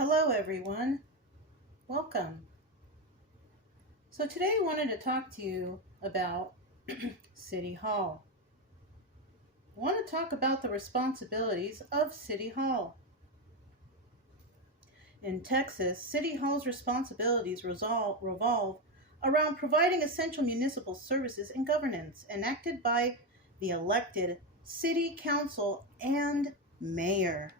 Hello everyone, welcome. So today I wanted to talk to you about City Hall. I want to talk about the responsibilities of City Hall. In Texas, City Hall's responsibilities revolve around providing essential municipal services and governance enacted by the elected City Council and Mayor.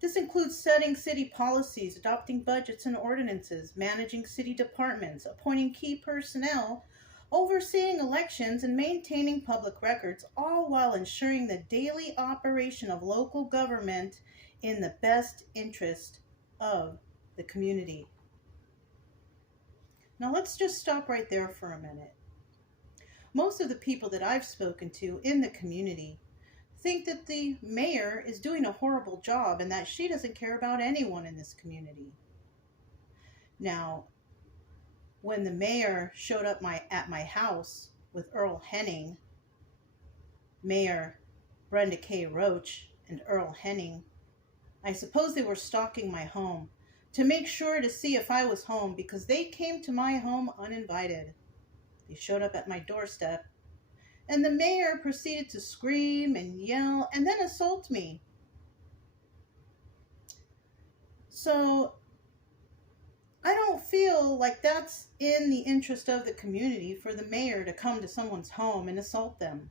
This includes setting city policies, adopting budgets and ordinances, managing city departments, appointing key personnel, overseeing elections, and maintaining public records, all while ensuring the daily operation of local government in the best interest of the community. Now let's just stop right there for a minute. Most of the people that I've spoken to in the community think that the mayor is doing a horrible job and that she doesn't care about anyone in this community. Now, when the mayor showed up at my house with Earl Henning, Mayor Brenda K. Roach and Earl Henning, I suppose they were stalking my home to make sure to see if I was home because they came to my home uninvited. They showed up at my doorstep, and the mayor proceeded to scream and yell and then assault me. So I don't feel like that's in the interest of the community for the mayor to come to someone's home and assault them.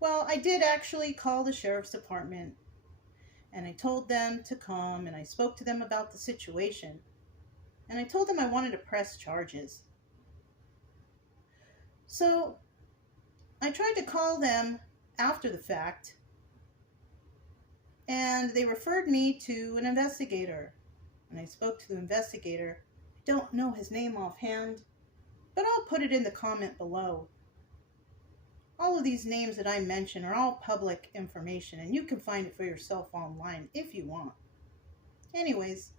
Well, I did actually call the sheriff's department and I told them to come and I spoke to them about the situation. And I told them I wanted to press charges. So I tried to call them after the fact, and they referred me to an investigator. And I spoke to the investigator. I don't know his name offhand, but I'll put it in the comment below. All of these names that I mention are all public information, and you can find it for yourself online if you want. Anyways,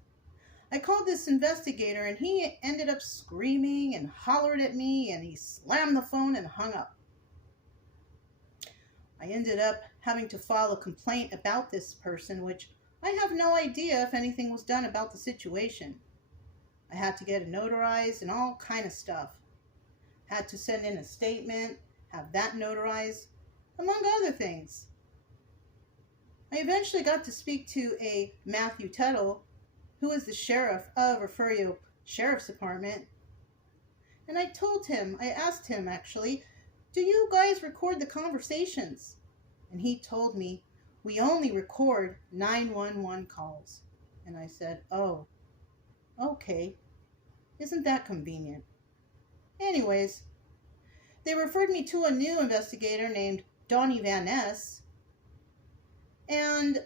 I called this investigator and he ended up screaming and hollered at me and he slammed the phone and hung up. I ended up having to file a complaint about this person, which I have no idea if anything was done about the situation. I had to get it notarized and all kind of stuff. Had to send in a statement, have that notarized, among other things. I eventually got to speak to a Matthew Tuttle, who is the sheriff of Refugio Sheriff's Department. And I asked him actually, do you guys record the conversations? And he told me, we only record 911 calls. And I said, oh, okay. Isn't that convenient? Anyways, they referred me to a new investigator named Donnie Van Ness. And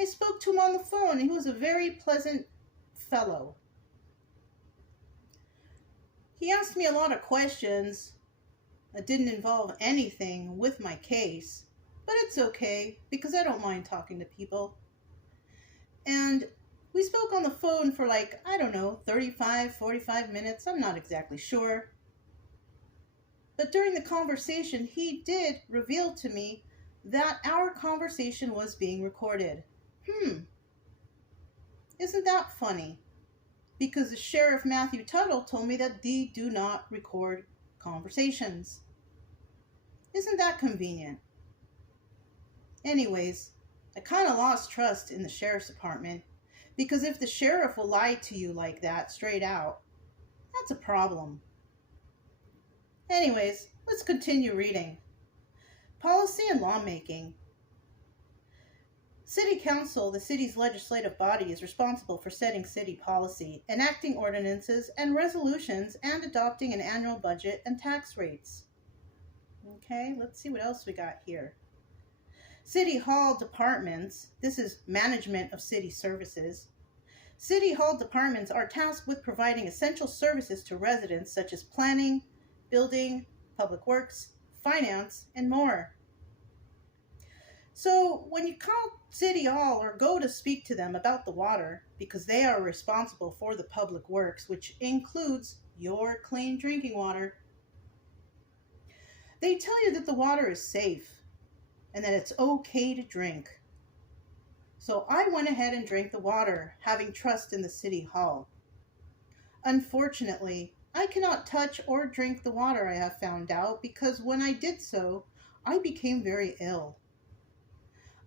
I spoke to him on the phone, and he was a very pleasant fellow. He asked me a lot of questions that didn't involve anything with my case, but it's okay because I don't mind talking to people. And we spoke on the phone for 35, 45 minutes. I'm not exactly sure. But during the conversation, he did reveal to me that our conversation was being recorded. Isn't that funny? Because the Sheriff Matthew Tuttle told me that they do not record conversations. Isn't that convenient? Anyways, I kind of lost trust in the Sheriff's Department because if the sheriff will lie to you like that straight out, that's a problem. Anyways, let's continue reading. Policy and lawmaking. City Council, the city's legislative body, is responsible for setting city policy, enacting ordinances and resolutions, and adopting an annual budget and tax rates. Okay, let's see what else we got here. City Hall departments, this is management of city services. City Hall departments are tasked with providing essential services to residents such as planning, building, public works, finance, and more. So when you call City Hall or go to speak to them about the water, because they are responsible for the public works, which includes your clean drinking water, they tell you that the water is safe and that it's okay to drink. So I went ahead and drank the water, having trust in the city hall. Unfortunately, I cannot touch or drink the water, I have found out, because when I did so, I became very ill.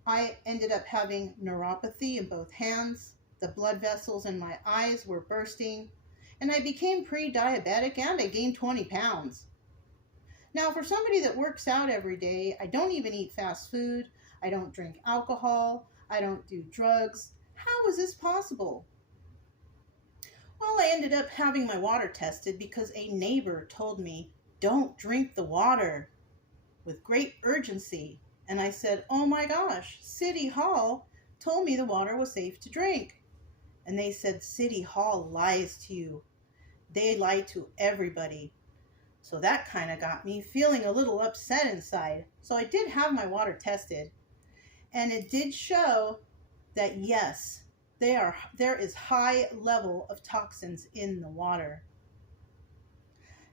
I ended up having neuropathy in both hands, the blood vessels in my eyes were bursting, and I became pre-diabetic and I gained 20 pounds. Now, for somebody that works out every day, I don't even eat fast food, I don't drink alcohol, I don't do drugs. How is this possible? Well, I ended up having my water tested because a neighbor told me, "Don't drink the water," with great urgency. And I said, "Oh my gosh, City Hall told me the water was safe to drink." And they said, "City Hall lies to you. They lie to everybody." So that kind of got me feeling a little upset inside. So I did have my water tested. And it did show that yes, there is high level of toxins in the water.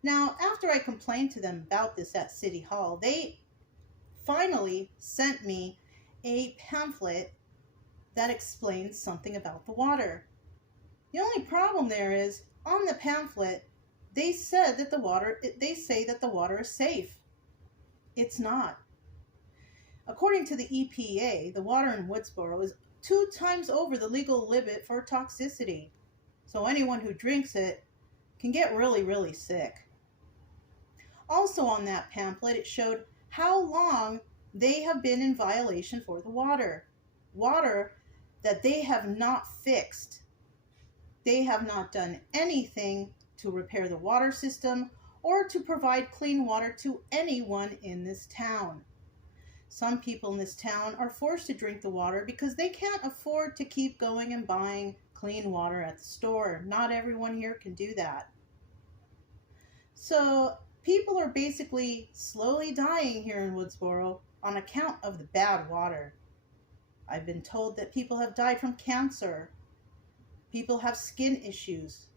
Now, after I complained to them about this at City Hall, they finally sent me a pamphlet that explains something about the water. The only problem there is, on the pamphlet, they say that the water is safe. It's not. According to the EPA, the water in Woodsboro is 2 times over the legal limit for toxicity. So anyone who drinks it can get really, really sick. Also on that pamphlet, it showed how long they have been in violation for the water. Water that they have not fixed. They have not done anything to repair the water system or to provide clean water to anyone in this town. Some people in this town are forced to drink the water because they can't afford to keep going and buying clean water at the store. Not everyone here can do that. So people are basically slowly dying here in Woodsboro on account of the bad water. I've been told that people have died from cancer. People have skin issues.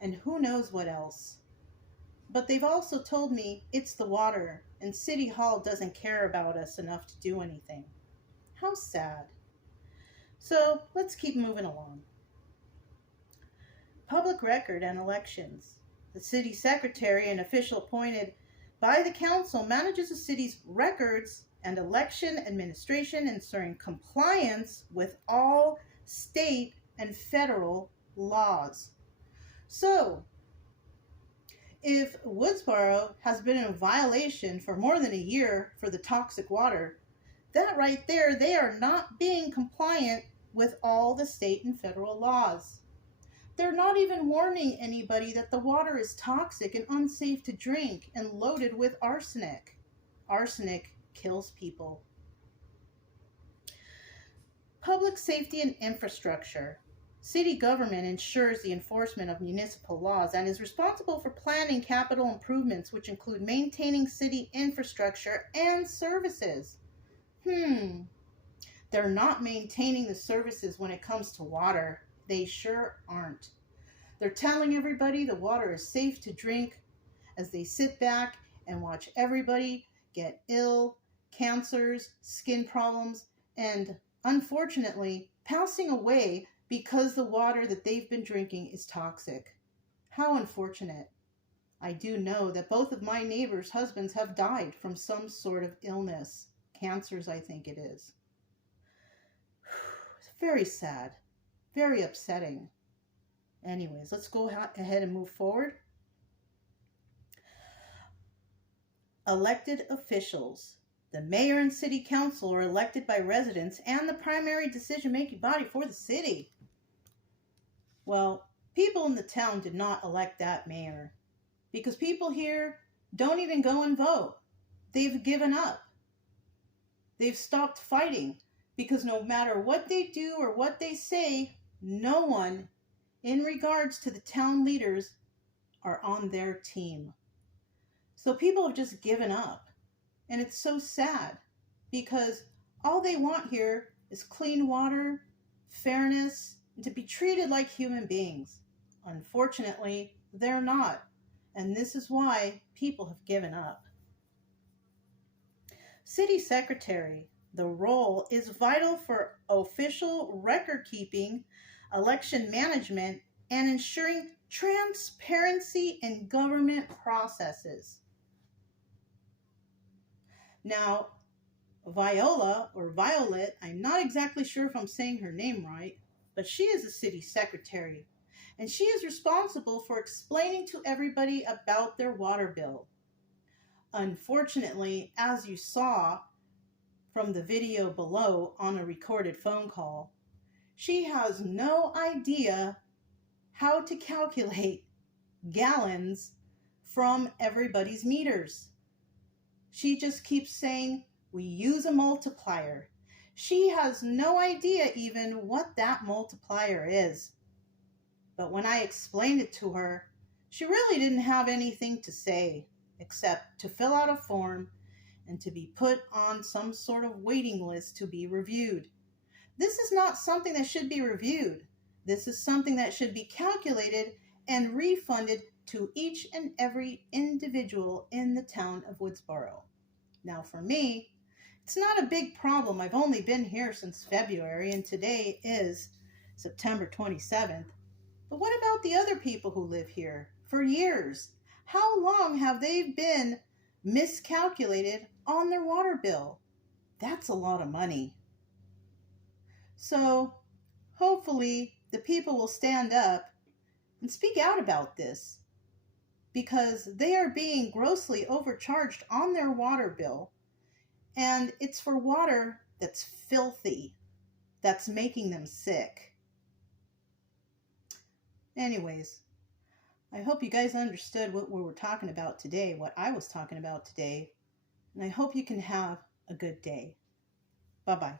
And who knows what else. But they've also told me it's the water, and City Hall doesn't care about us enough to do anything. How sad. So let's keep moving along. Public record and elections. The city secretary, an official appointed by the council, manages the city's records and election administration, ensuring compliance with all state and federal laws. So, if Woodsboro has been in violation for more than a year for the toxic water, that right there, they are not being compliant with all the state and federal laws. They're not even warning anybody that the water is toxic and unsafe to drink and loaded with arsenic. Arsenic kills people. Public safety and infrastructure. City government ensures the enforcement of municipal laws and is responsible for planning capital improvements, which include maintaining city infrastructure and services. They're not maintaining the services when it comes to water. They sure aren't. They're telling everybody the water is safe to drink as they sit back and watch everybody get ill, cancers, skin problems, and unfortunately passing away because the water that they've been drinking is toxic. How unfortunate. I do know that both of my neighbors' husbands have died from some sort of illness. Cancers, I think it is. It's very sad. Very upsetting. Anyways, let's go ahead and move forward. Elected officials. The mayor and city council are elected by residents and the primary decision-making body for the city. Well, people in the town did not elect that mayor because people here don't even go and vote. They've given up. They've stopped fighting because no matter what they do or what they say, no one in regards to the town leaders are on their team. So people have just given up. And it's so sad because all they want here is clean water, fairness, and to be treated like human beings. Unfortunately, they're not. And this is why people have given up. City Secretary. The role is vital for official record keeping, election management, and ensuring transparency in government processes. Now, Viola or Violet, I'm not exactly sure if I'm saying her name right, but she is a city secretary, and she is responsible for explaining to everybody about their water bill. Unfortunately, as you saw from the video below on a recorded phone call, she has no idea how to calculate gallons from everybody's meters. She just keeps saying, we use a multiplier. She has no idea even what that multiplier is. But when I explained it to her, she really didn't have anything to say except to fill out a form and to be put on some sort of waiting list to be reviewed. This is not something that should be reviewed. This is something that should be calculated and refunded to each and every individual in the town of Woodsboro. Now for me, it's not a big problem. I've only been here since February and today is September 27th. But what about the other people who live here for years? How long have they been miscalculated on their water bill? That's a lot of money. So hopefully the people will stand up and speak out about this, because they are being grossly overcharged on their water bill, and it's for water that's filthy, that's making them sick. Anyways, I hope you guys understood what we were talking about today, what I was talking about today, and I hope you can have a good day. Bye-bye.